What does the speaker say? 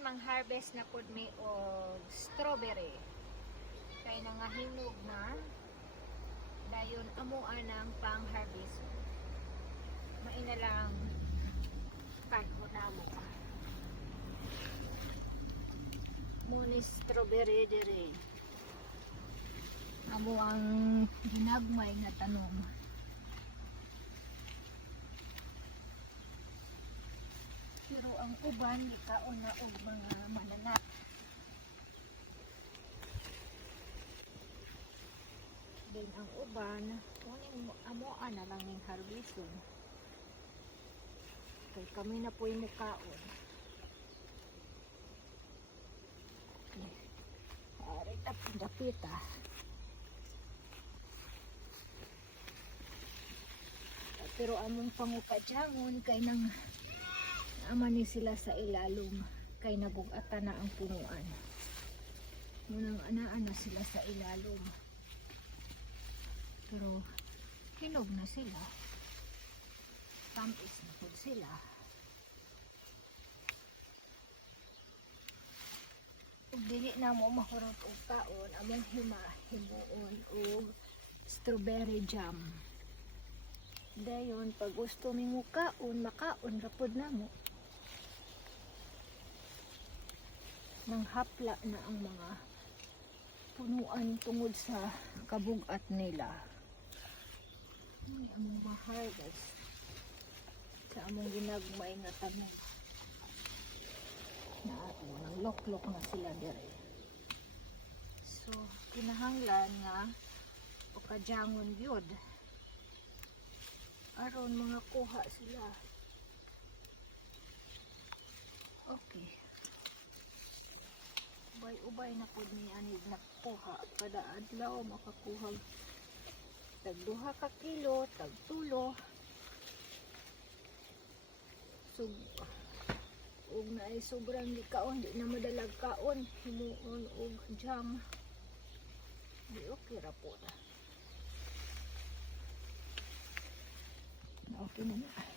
mang-harvest na pud mi og strawberry. Kay nangahinog na. Dayon amuan ang pang-harvest. Maina lang kanho namo. Muni strawberry dire. Amo ang ginagmay nga tanom. Pero ang uban ikaon na og mga mananat. Then ang uban, kunin amoan na lang ning harveston. Kay kami na po'y mukaon. Okay. Ari dapita. Pero among pangukadyangon kay nang amani sila sa ilalom kay nabugatan na ang punuan. Munang anaan na sila sa ilalom. Pero hinog na sila. Tamis na po sila. Ug dili na mo mahurot og kaon among himuon og strawberry jam. Dayon pag gusto mi mo kaon, makaon ra pud namo. Nang hapla na ang mga punuan tungod sa kabugat nila. Ay, among ma-harvest sa among ginagmay nga tanom. Na nang loklok na sila dire. So, kinahanglan nga o kadyangon gyud. Aron mga kuha sila. Okay. Ubay-ubay na po ni ani nakuha. Kada adlaw makakuha tag 2 ka kilo, tag 3. So, ug naay sobrang gikaon, di na madalag kaon, himuon og jam. Di okay ra po na. Okay na na.